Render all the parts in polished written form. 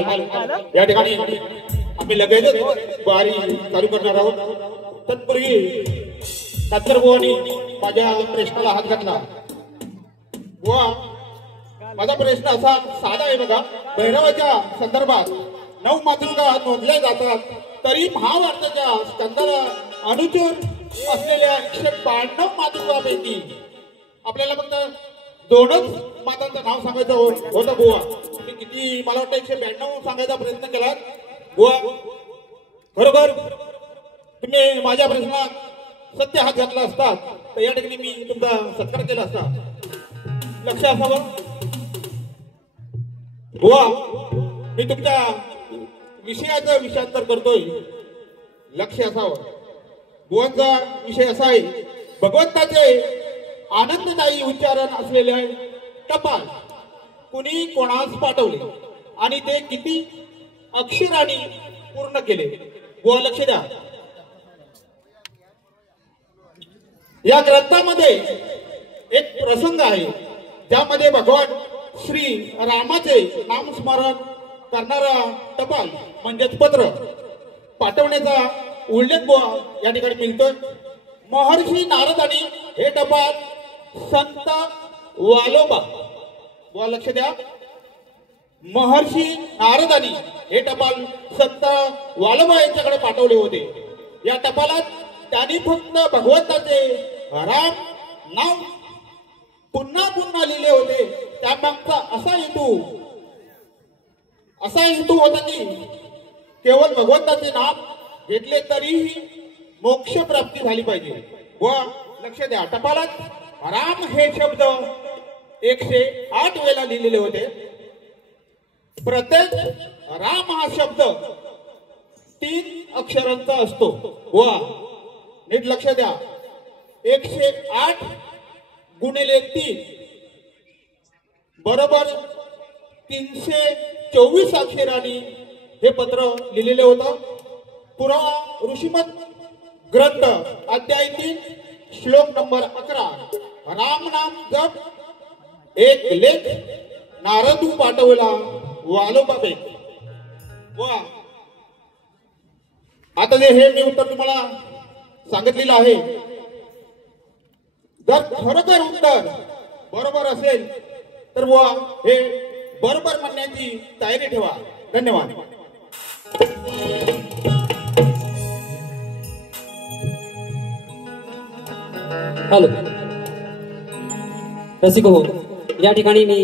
चालू या ठिकाणी आम्ही लगेच वारी चालू करणार आहोत। तत्पूर्वी कातर बुवानी माझ्या प्रश्नाला हात घातला। बुवा, माझा प्रश्न असा साधा आहे बघा। भैरवाच्या संदर्भात 9 मातृका नोंदल्या जातात, तरी महाभारताच्या स्कंदाला अनुचर असलेल्या 192 मातृकांपैकी आपल्याला फक्त 2च मातांचं नाव सांगायचं होतं बुवा। मी किती मला वाटतं 192 सांगायचा प्रयत्न केला बुवा। बरोबर तुम्ही माझ्या प्रश्नात सत्य हात घातला असतात तर या ठिकाणी मी तुमचा सत्कार केला असता। लक्ष असावं बुवा, मी तुमच्या विषयाचं विषयांतर करतोय, लक्ष असावं। बुवांचा विषय असा आहे, भगवंताचे आनंददायी उच्चारण असलेले टपाल कुणी कोणास पाठवले आणि ते किती अक्षरांनी पूर्ण केले। बुवा लक्ष द्या, या ग्रंथामध्ये एक प्रसंग आहे ज्यामध्ये भगवान श्री रामाचे नामस्मरण करणारा टपाल म्हणजेच पत्र पाठवण्याचा उल्लेख बुवा या ठिकाणी मिळतोय। महर्षी नारदांनी हे टपाल संत वालोबा, बुवा लक्ष द्या, महर्षी नारदांनी हे टपाल संत वालोबा यांच्याकडे पाठवले होते। या टपालात त्यांनी फक्त भगवंताचे राम नाव पुन्हा पुन्हा लिहिले होते। त्यामागचा असा हेतू होता की केवळ भगवंताचे नाम घेतले तरीही मोक्ष प्राप्ती झाली पाहिजे। व लक्ष द्या, टपालात राम हे शब्द 108 वेळा लिहिलेले होते। प्रत्येक राम हा शब्द 3 अक्षरांचा असतो। व नीट लक्ष द्या, 108 गुणिले 3 बरोबर 324 अक्षरांनी हे पत्र लिहिलेले होतं। पुरावा ऋषीमत ग्रंथ अध्याय 3 श्लोक नंबर 11, राम नाम जप एक लेख नारदू पाठवला वालोबाबे। वा आता जे हे मी उत्तर तुम्हाला सांगितलेलं आहे, जर खरोखर उत्तर बरोबर असेल तर बुवा हे बरोबर म्हणण्याची तयारी ठेवा। धन्यवाद। हॅलो रसिक हो, या ठिकाणी मी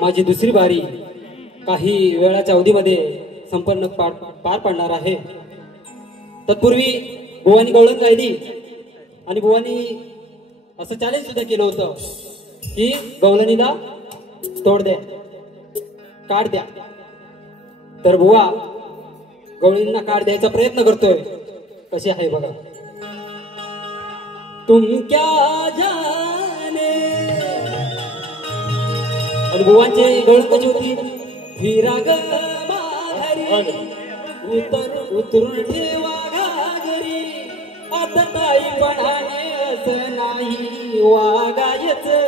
माझी दुसरी बारी काही वेळाच्या अवधीमध्ये संपन्न पार पाडणार आहे। तत्पूर्वी बुवानी गवळण गायली आणि बुवानी असं चॅलेंज सुद्धा केलं होतं की गवळणीला तोड द्या, काढ द्या। तर बुवा गवळणींना काढ द्यायचा प्रयत्न करतोय। कशी आहे बघा। तुम क्या जाने, आणि बुवांची गवळण कशी होती, फिरा ग माघारी उतरून ठेवा घागरी, आता ताई पणाने असं नाही वागायचं,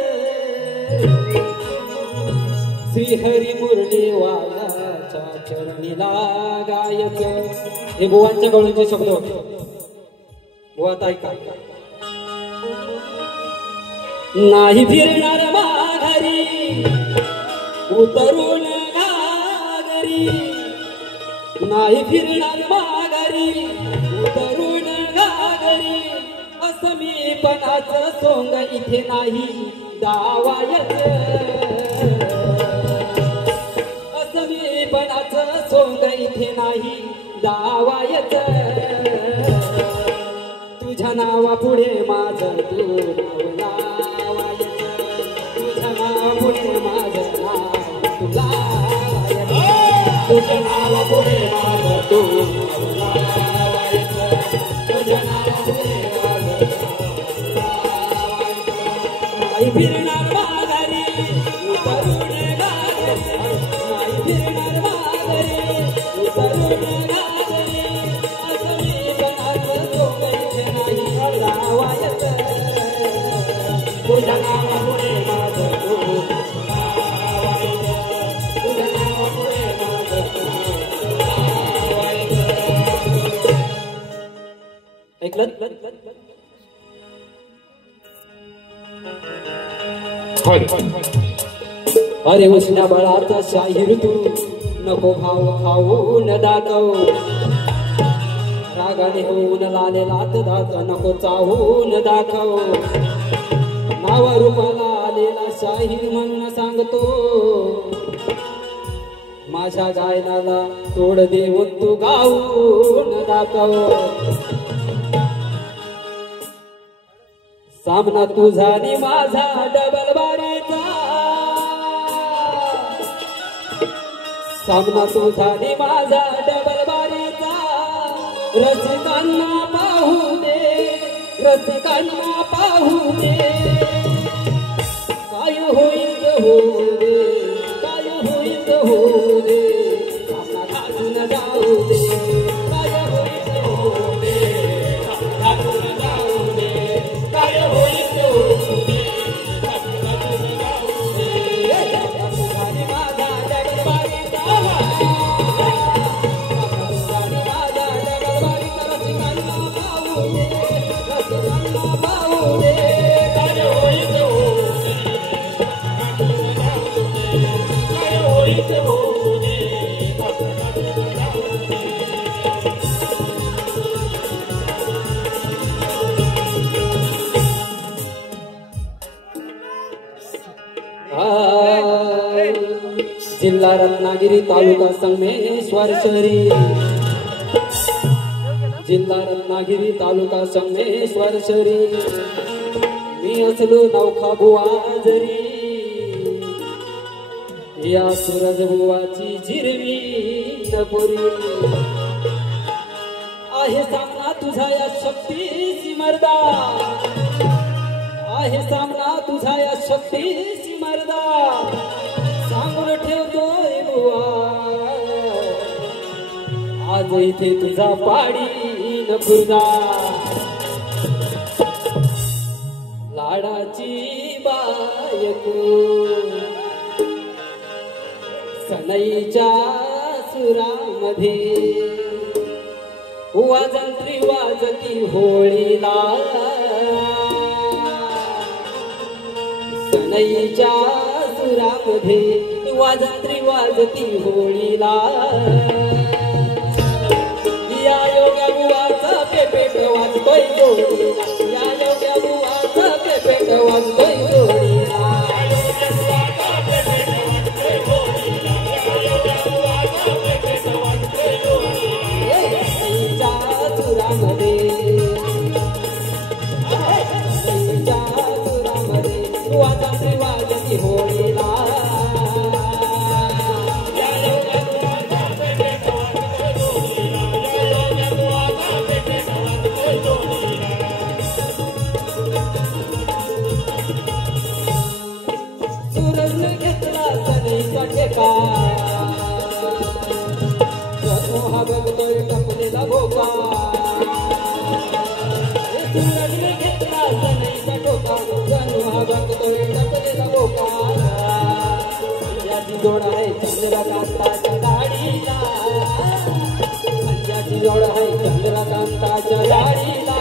श्रीहरी मुरली वाघाच्या चरणी लागायचं। हे बुवांच्या गवळणीचे शब्द होते। बुवा आता ऐका, नाही फिरणार माघारी उतरून घागरी, नाही फिरणार माघारी उतरून घागरी, असं मी पणाचं सोंग इथे नाही दावायचं, असं मी पणाचं सोंग इथे नाही दावायचं, तुझ्या नावा पुढे माझं तू नाव लावायचं, तुझ्या नावा पुढे माझं नाव तू लावायचं, तुझ्या नावा पुढे माझं तू नाव लावायचं, तुझ्या नावा पुढे माझं नाही फिरणार माघारी उतरून घागरी, नाही फिरणार माघारी उतरून घागरी, असं मी पणाचं सोंग इथे नाही लावायचं, सांगितलं. अरे उष्ण्या बळाचा शाहीर तू नको भाव खाऊ न दाखव, रागाने होऊन लाले लात दात नको चाहून दाखव. नावा रूपाला आलेला शाहीर म्हणून सांगतो, माझ्या गायनाला तोड देऊन तू गाऊन दाखव. सामना तुझा आणि माझा डबल बारीचा, सामना तुझा आणि माझा डबल बारीचा. रसिकांना पाहू दे, रसिकांना पाहू दे. काय होईल होऊ दे, काय होईल होऊ दे. सामना घालून जाऊ दे, काय होईल होऊ दे. सामना घालून जाऊ दे, काय होईल होऊ दे. सामना घालून जाऊ दे. तुझा आणि माझा डबल बारीचा, तुझा आणि माझा डबल बारीचा. रसिकांना पाहू दे, रसिकांना पाहू दे. काय होईल होऊ दे. जिल्हा रत्नागिरी तालुका संगमेश्वर शहरी, जिल्हा रत्नागिरी तालुका संगमेश्वर शहरी. मी असलो नौखा बुवा जरी, या सूरज बुवाची जिरवी नपुरी. आहे सामना तुझा या शक्तीची मर्दा, आहे सामना तुझा या शक्तीची मर्दा. सांगून ठेवतोय बुवा, आज इथे तुझा पाडी न खुर्दा. लाडाची बायको सनईच्या सुरामध्ये, वाजंत्री वाजती होळीला. सनईच्या सुरामध्ये वाजंत्री वाजती होळीला. या योग्या बुवाचा पेपेट वाजतोय जोडीला, या योग्या बुवाचा पेपेट वाजतोय जोडीला. वाजंत्री वाजती होळीला. सूरजने घेतला सनईचा ठेका, जणू हा बघतोय टपलेला भोका. सूरजने घेतला सनईचा ठोका, जणू हा बघतोय टपलेला भोका. संध्याची जोड आहे चंद्रकांताच्या दाढीला, संध्याची जोड आहे चंद्रकांताच्या दाढीला.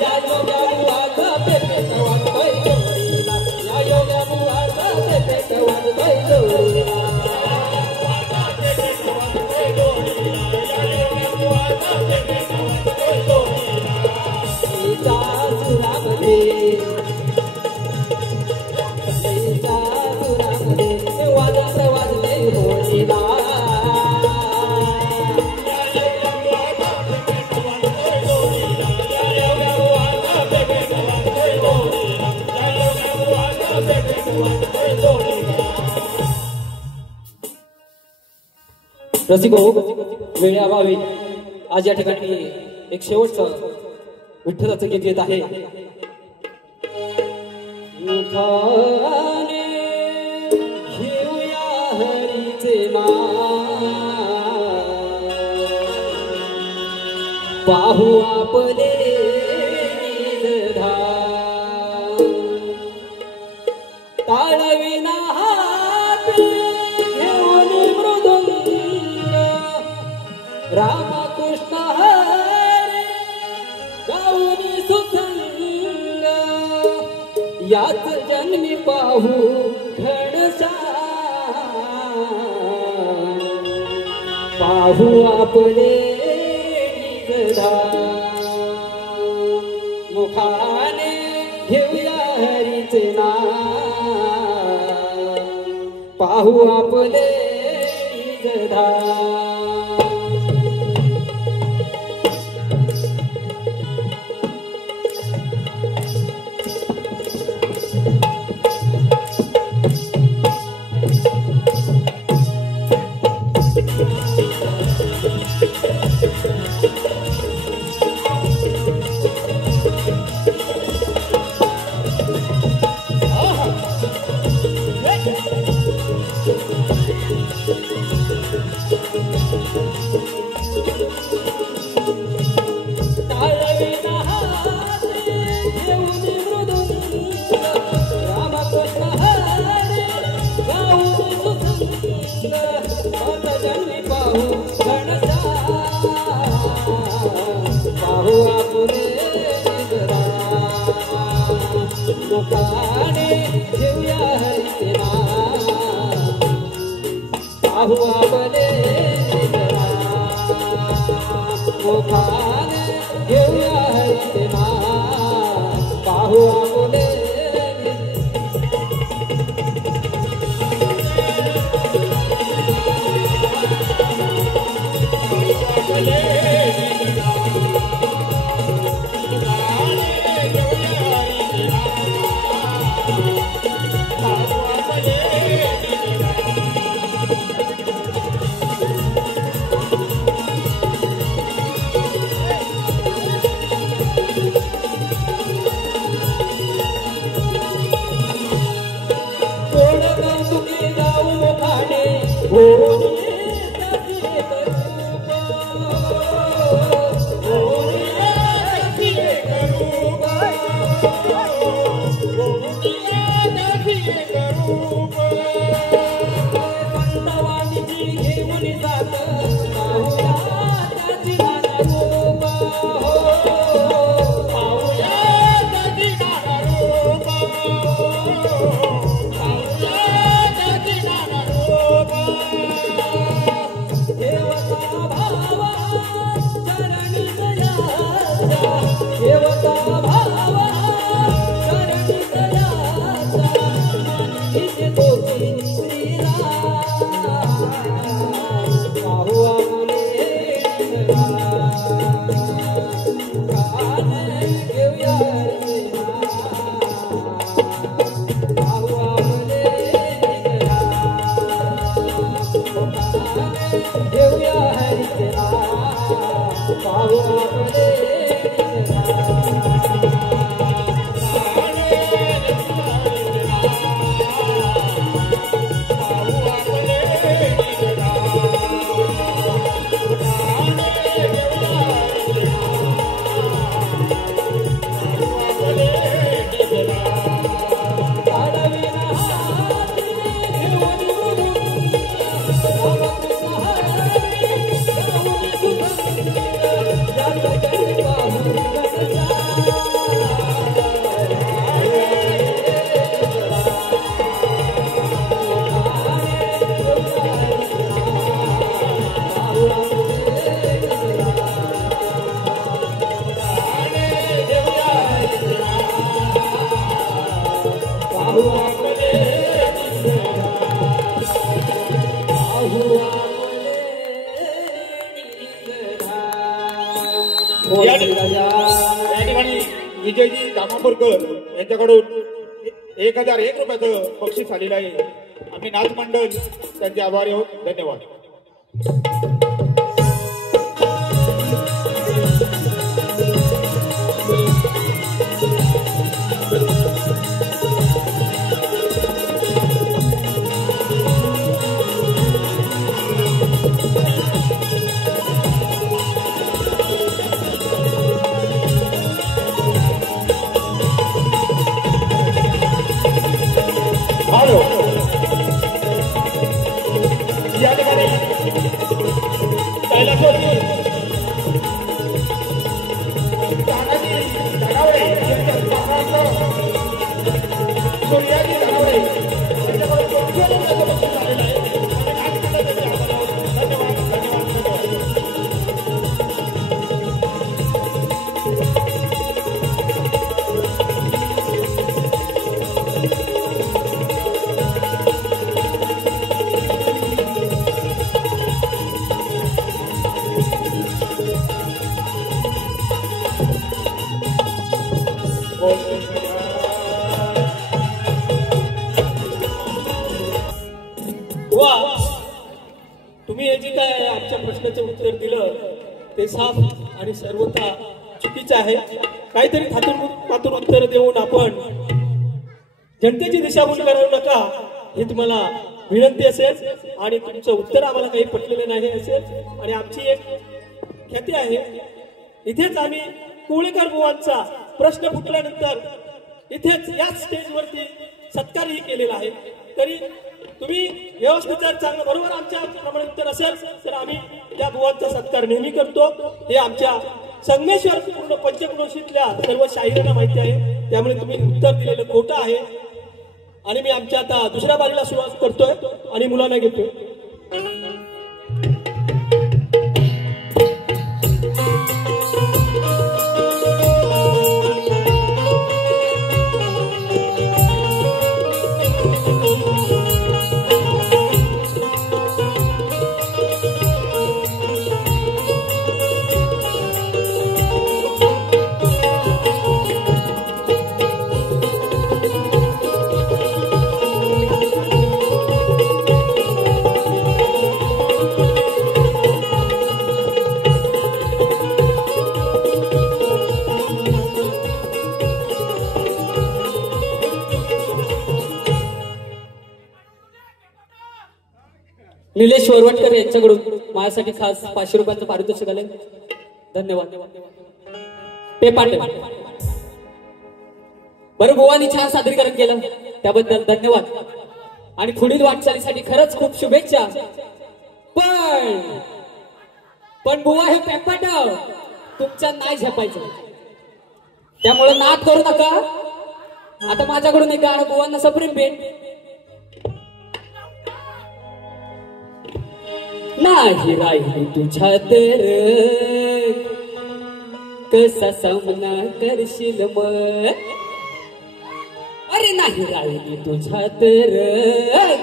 या योग्या बुवाचा पेपेट वाजतोय जोडीला, या योग्या बुवाचा पेपेट वाजतोय जोडीला. वाजत वाजते होळीला. रसिको, वेळेअभावी आज या ठिकाणी मी एक शेवटचं विठ्ठलाचं गीत घेत आहे. मुखाने घेऊया हरीचे नाम, पाहू आपले निजधाम. ताळविना हात घेऊन मृदुंग, रामकृष्ण हरे याच जन्मी पाहू घनश्याम पाहू आपले निजधाम मुखाने घेऊया हरीचे नाम पाहू आपले निजधाम विजयजी दामापूरकर यांच्याकडून 1001 रुपयाचं बक्षीस आलेलं आहे. आम्ही नाच मंडळ त्यांचे आभारी आहोत. धन्यवाद. या ठिकाणी वा, तुम्ही हे जे काय आमच्या प्रश्नाचं उत्तर दिलं ते साफ आणि सर्वथा चुकीचं आहे. काहीतरी थातूर उत्तर देऊन आपण जनतेची दिशाभूल करू नका हे तुम्हाला विनंती असेल. आणि तुमचं उत्तर आम्हाला काही पटलेलं नाही असेल आणि आमची एक ख्याती आहे, इथेच आम्ही कोळेकर बुवांचा प्रश्न फुटल्यानंतर इथेच याच स्टेजवरती सत्कारही केलेला आहे. तरी तुम्ही व्यवस्थित जर चांगलं बरोबर आमच्या प्रमाणे उत्तर असेल तर आम्ही त्या बुवांचा सत्कार नेहमी करतो. हे आमच्या संगमेश्वर पूर्ण पंचक्रोशीतल्या सर्व शाहिरांना माहिती आहे. त्यामुळे तुम्ही उत्तर दिलेलं खोटं आहे. आणि मी आमच्या आता दुसऱ्या बारीला सुरुवात करतोय आणि मुलांना घेतोय. निलेश वरवटकर यांच्याकडून माझ्यासाठी खास 500 रुपयांचं पारितोषिक आले. धन्यवाद. पेपाटे बरं, बुवानी छान सादरीकरण केलं त्याबद्दल धन्यवाद आणि पुढील वाटचालीसाठी खरंच खूप शुभेच्छा. पण बुवा हे पेपाट तुमच्या नाही झेपायचं, त्यामुळे नाद करू नका. आता माझ्याकडून एक गाणं बुवांना सप्रेम भेट. नाही राहिली तुझ्या तर कसा सामना करशील मग. अरे नाही राहिली तुझ्या तर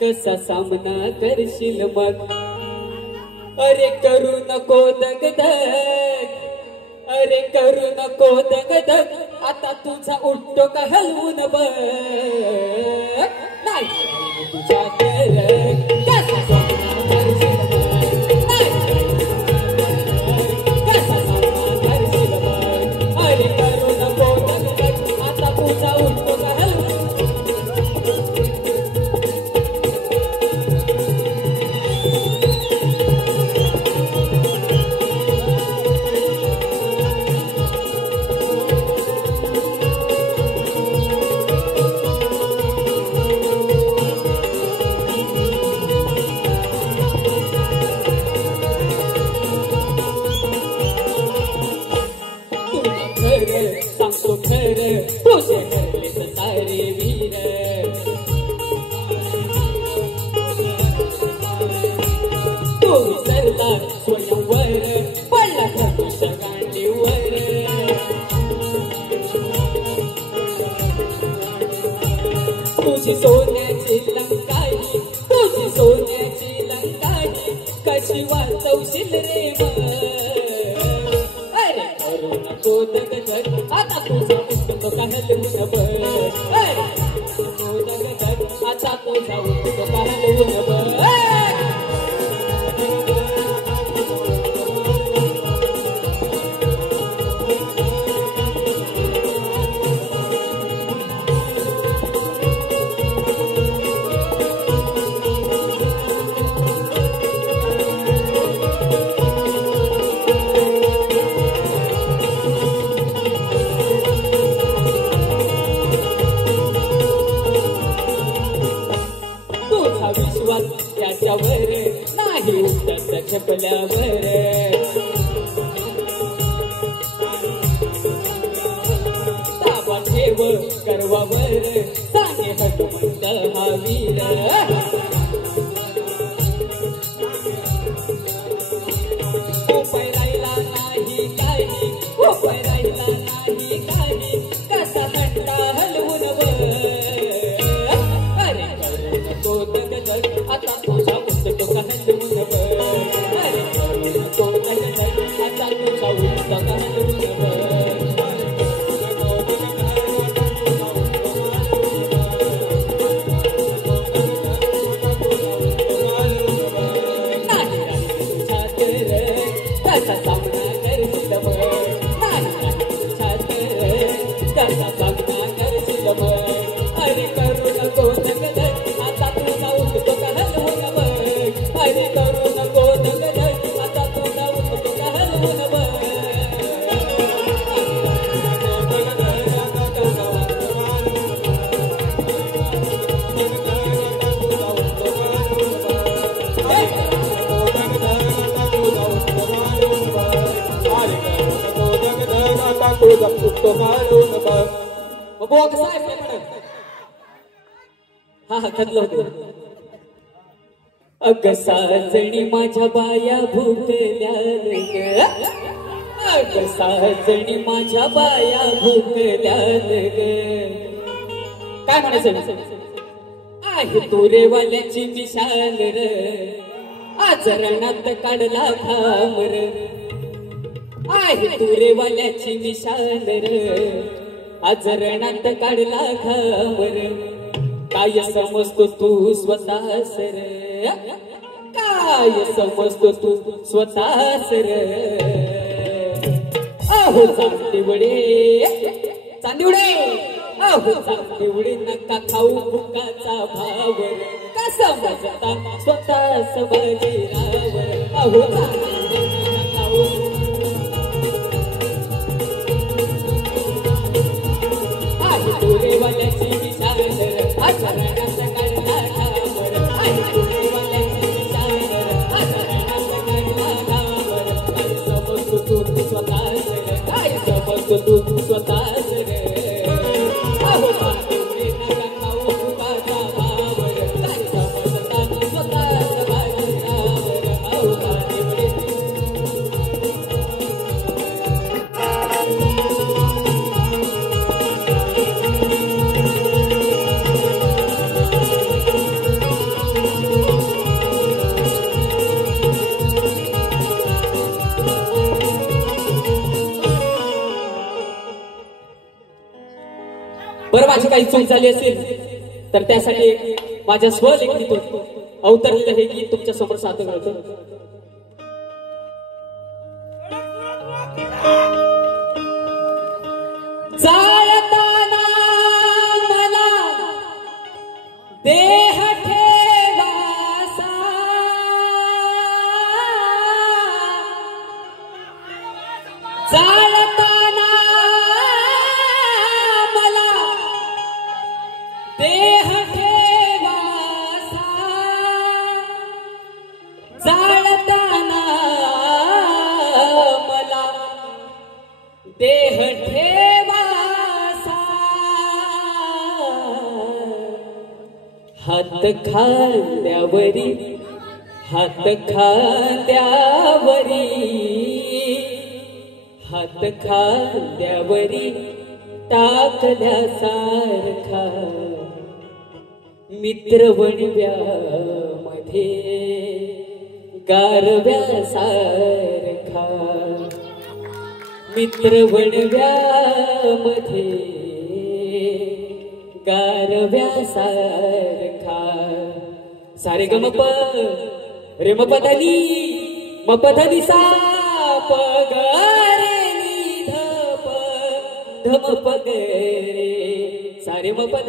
कसा सामना करशील मग. अरे करू नको दगदग, अरे करू नको दगदग, आता तुझा उठतो का हलवून बघ. नाही राहिली तुझ्या तर कसा सामना करशील मग. कसा सामना करशील मग. अरे करू नको दगदग, आता तुझा उठतो का हलवून. सांगतो खरं तुझे घरलेच सारे वीर. तू विसरला स्वयंवर पडला तुझ्या गांडीवर. तुझी सोन्याची लंकाही, तुझी सोन्याची लंकाही, कशी वाचवशील रे मग. करू नको दगदग, आता तुझा उठतो का हलवून बघ. नको दगदग, आता तुझा उठतो का हलवून बघ. विश्वास त्याच्यावर नाही उठत झेपल्यावर. ताबा ठेव गर्वावर सांगे हनुमंत हा वीर. उपाय राहिला नाही काही, उपाय राहिला नाही काही, कसा हंटा हलवून वर. आता तुझा उठतो का हलवून बघ. अरे करू नको दगदग, आता तुझा उठतो का हलवून बघ. त्याचा सामना करशील मग नाही तुझ्यात त्याचा सामना करशील मग अरे करू नको दगद आता तुझा उठतो का हलवून बघ अरे करू नको दगद आता तुझा उठतो का हलवून बघ बुवा कसा आहे आपल्याकडं हा हा खतलं होतं अग साजणी माझ्या बाया भुकल्या ग अग साजणी माझ्या बाया भुकल्या ग काय म्हणायचं आहे तुरेवाल्याची मिशाल र आज रणात काढला खामर आहे तुरेवाल्याची मिशाल र आज रणात काढला खामर काय समजतो तू स्वतः सर काय समजतो तू स्वतः सर अहो चांदिवडे अहो चांदिवडे नका खाऊ भुकाचा भावर का समजता स्वतः सबजीरावर अहो चांदिवडे नका खाऊ तुरेवाल्याची विचार आचरणात काढला खावर आहे तुरेवाल्याची विचार आचरणात काढला खावर काय समजतो तू स्वतः काय समजतो तू स्वतः अहो तुरे नका खाऊ भुकाचा भावर काय समजता स्वतः सबजीरावर अहो चांदिवडे बरं माझी काही चूक झाली असेल तर त्यासाठी माझ्या स्वलेखनीतून अवतरलेलं हे गीत तुमच्या समोर सादर करतो जाळताना मला देह ठेवासा जाळताना देह ठेवासा जाळताना मला देह ठेवासा हात खांद्यावरी हात खांद्यावरी हात खांद्यावरी टाकल्यासारखा मित्रवणव्यामध्ये गारव्यासारखा मित्रवणव्यामध्ये गारव्यासारखा सारे ग मप रे मपधनी मपधनी सा प ग रे नि ध प धम प ग रे सारे मपध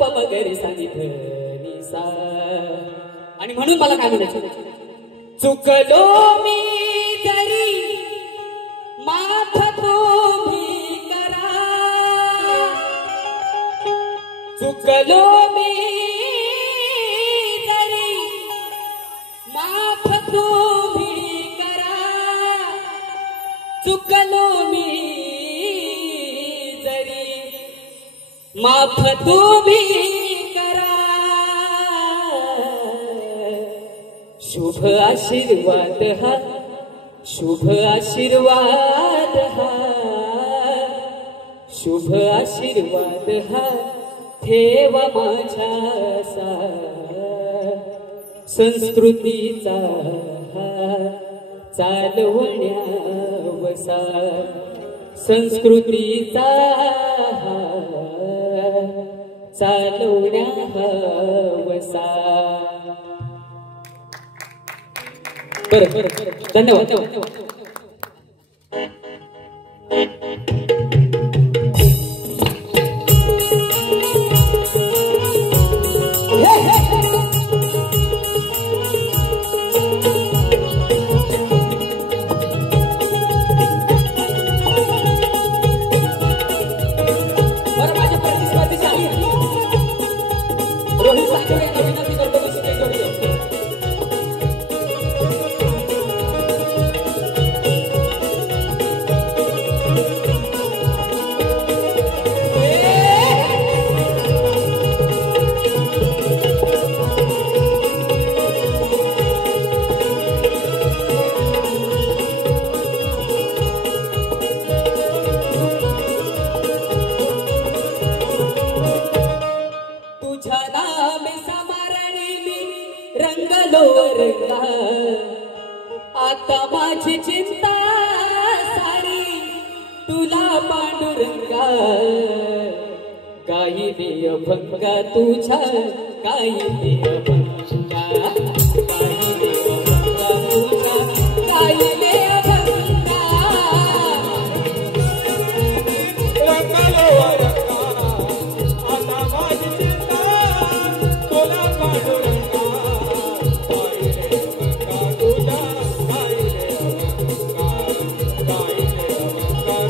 प म ग रे सा नि ध नि सा आणि म्हणून मला काय म्हणायचं चुकलो मी जरी माफ तुम्ही करा चुकलो मी जरी माफ तुम्ही करा चुकलो मी जरी माफ तुम्ही करा शुभ आशीर्वाद हा शुभ आशीर्वाद हा शुभ आशीर्वाद हा ठेवा माझ्यासा संस्कृतीचा हा चालवण्यावसा संस्कृतीचा हा चालवण्यावसा बरं धन्यवाद बरं, माझे प्रतिस्पर्धी शाहीर रोहित साखरे यांना विनंती करतो की स्टेजवर या. तुझ्या नामे समारणी मी रंगलो रंगा, आता माझी चिंता सारी तुला पांडुरंगा. गायिले अभंगा तुझ्या, गायिले अभंगा, गायिले अभंगा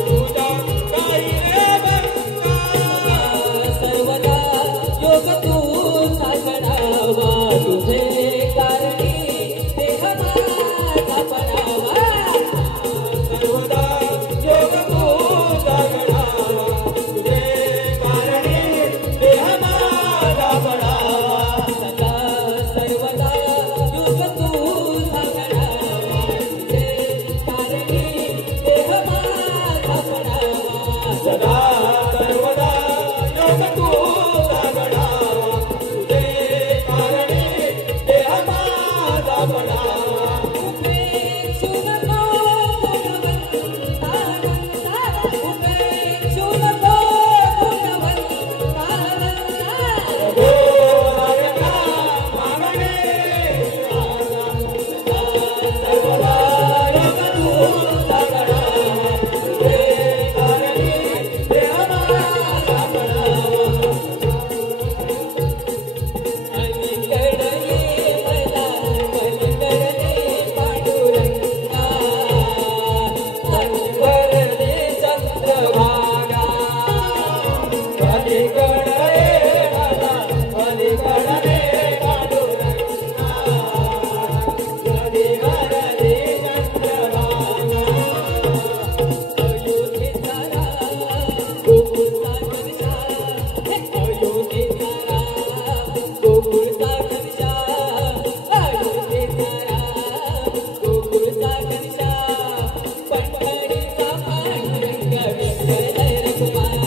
तुझ्या, गायिले अभंगा. सर्वदा योग तूचा गणावा, तुझे कारणी देह माझा पडावा. सर्वदा योग तूचा गणावा, तुझे कारणी देह माझा पडावा. सदा सर्वदा योग तूचा गणावा, तुझे कारणी देह माझा पडावा. सदा सर्वदा योग तूचा गणावा, तुझे कारणी देह माझा पडावा. उपेक्षू नको गुणवंतानंदा, उपेक्षू नको गुणवंतानंदा. हो नायका मागणे श्वासा, सदा सर्वदा योग तूचा गणावा, तुझे कारणी देह माझा पडावा. अलीकडे ये मला, पलीकडे पांडुरंगा, अलीकडे चंद्रभागा. अलीकडे ये मला, पलीकडे पांडुरंगा, अलीकडे चंद्रभागा. अयोध्येचा राम, गोकुळचा घनश्याम, अयोध्येचा राम, गोकुळचा घनश्याम, अयोध्येचा राम, गोकुळचा घनश्याम. पंढरीचा पांडुरंग विठ्ठल रघुमार,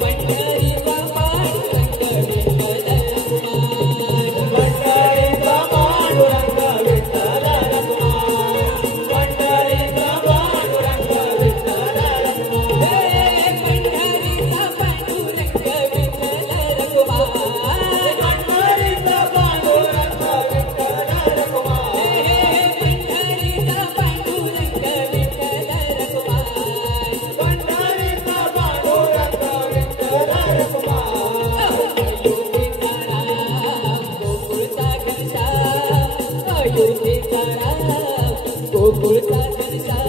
पंढरीचा पांडुरंग विठ्ठल रघुमार, पंढरीचा पांडुरंग विठ्ठल रघुमार, पंढरीचा पांडुरंग विठ्ठल रघुमार. हे पंढरीचा पांडुरंग विठ्ठल रघुमार, पंढरीचा पांडुरंग विठ्ठल रघुमार. हे पंढरीचा पांडुरंग विठ्ठल रघुमार, पंढरीचा पांडुरंग विठ्ठल रघुमार. अयोध्येचा राम, गोकुळचा घनश्याम, अयोध्येचा राम, गोकुळचा घनश्याम.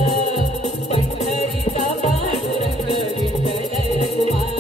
पंढरीचा पांडुरंग विठ्ठल रघुमार,